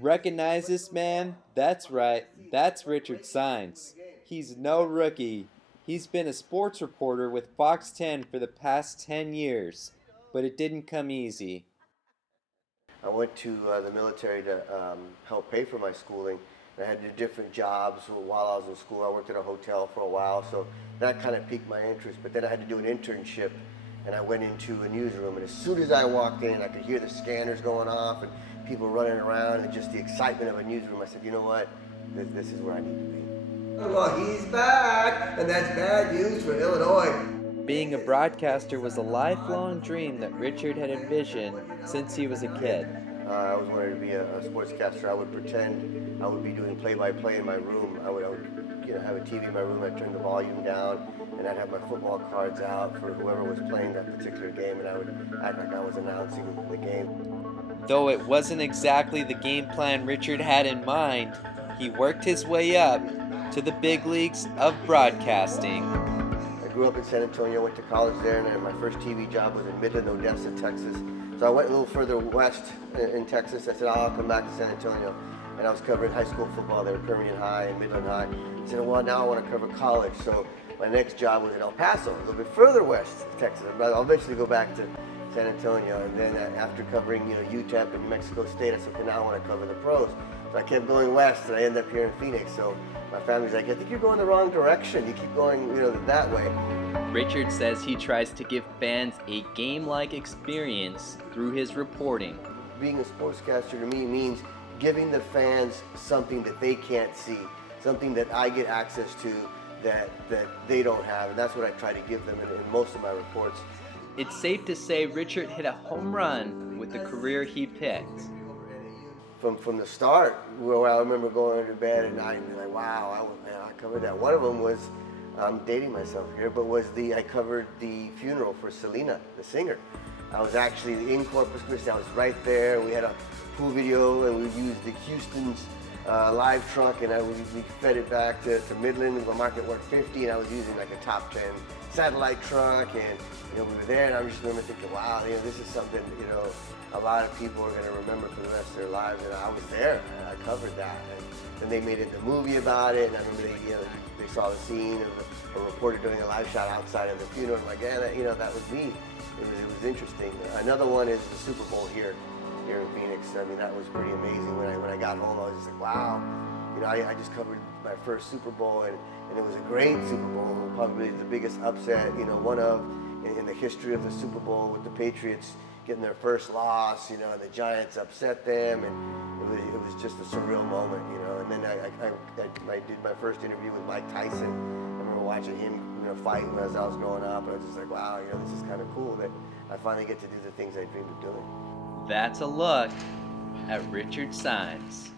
Recognize this man? That's right, that's Richard Saenz. He's no rookie. He's been a sports reporter with Fox 10 for the past 10 years, but it didn't come easy. I went to the military to help pay for my schooling. I had to do different jobs while I was in school. I worked at a hotel for a while, so that kind of piqued my interest. But then I had to do an internship, and I went into a newsroom. And as soon as I walked in, I could hear the scanners going off and people running around and just the excitement of a newsroom. I said, you know what? This is where I need to be. Well, he's back, and that's bad news for Illinois. Being a broadcaster was a lifelong dream that Richard had envisioned since he was a kid. I always wanted to be a sportscaster. I would pretend I would be doing play-by-play in my room. I would have a TV in my room. I'd turn the volume down, and I'd have my football cards out for whoever was playing that particular game, and I would act like I was announcing the game. Though it wasn't exactly the game plan Richard had in mind, he worked his way up to the big leagues of broadcasting. I grew up in San Antonio, went to college there, and my first TV job was in Midland, Odessa, Texas. So I went a little further west in Texas. I said, I'll come back to San Antonio. And I was covering high school football there, Permian High and Midland High. I said, well, now I want to cover college. So my next job was in El Paso, a little bit further west of Texas. I'll eventually go back to San Antonio. And then after covering UTEP and New Mexico State, I said, okay, now I want to cover the pros. So I kept going west, and I ended up here in Phoenix. So my family's like, I think you're going the wrong direction. You keep going that way. Richard says he tries to give fans a game-like experience through his reporting. Being a sportscaster to me means giving the fans something that they can't see, something that I get access to that they don't have, and that's what I try to give them in most of my reports. It's safe to say Richard hit a home run with the career he picked. From the start, where I remember going to bed at night and be like, wow, I covered that. One of them was, I'm dating myself here, but I covered the funeral for Selena, the singer. I was actually in Corpus Christi. I was right there. We had a pool video, and we used the Houston's live truck, and we fed it back to Midland. The market worked 50, and I was using like a top 10 satellite truck, and we were there, and I just remember thinking, wow, this is something a lot of people are going to remember for the rest of their lives, and I was there. I covered that, and then they made it a movie about it, and I remember they saw the scene of a reporter doing a live shot outside of the funeral. I'm like, yeah, that was me. It was interesting. Another one is the Super Bowl here in Phoenix. I mean, that was pretty amazing. When I got home, I was just like, wow. I just covered my first Super Bowl, and it was a great Super Bowl. Probably the biggest upset, one of in the history of the Super Bowl, with the Patriots getting their first loss, and the Giants upset them, and it was just a surreal moment, And then I did my first interview with Mike Tyson. I remember watching him fight as I was growing up, and I was just like, wow, this is kind of cool that I finally get to do the things I dreamed of doing. That's a look at Richard Saenz.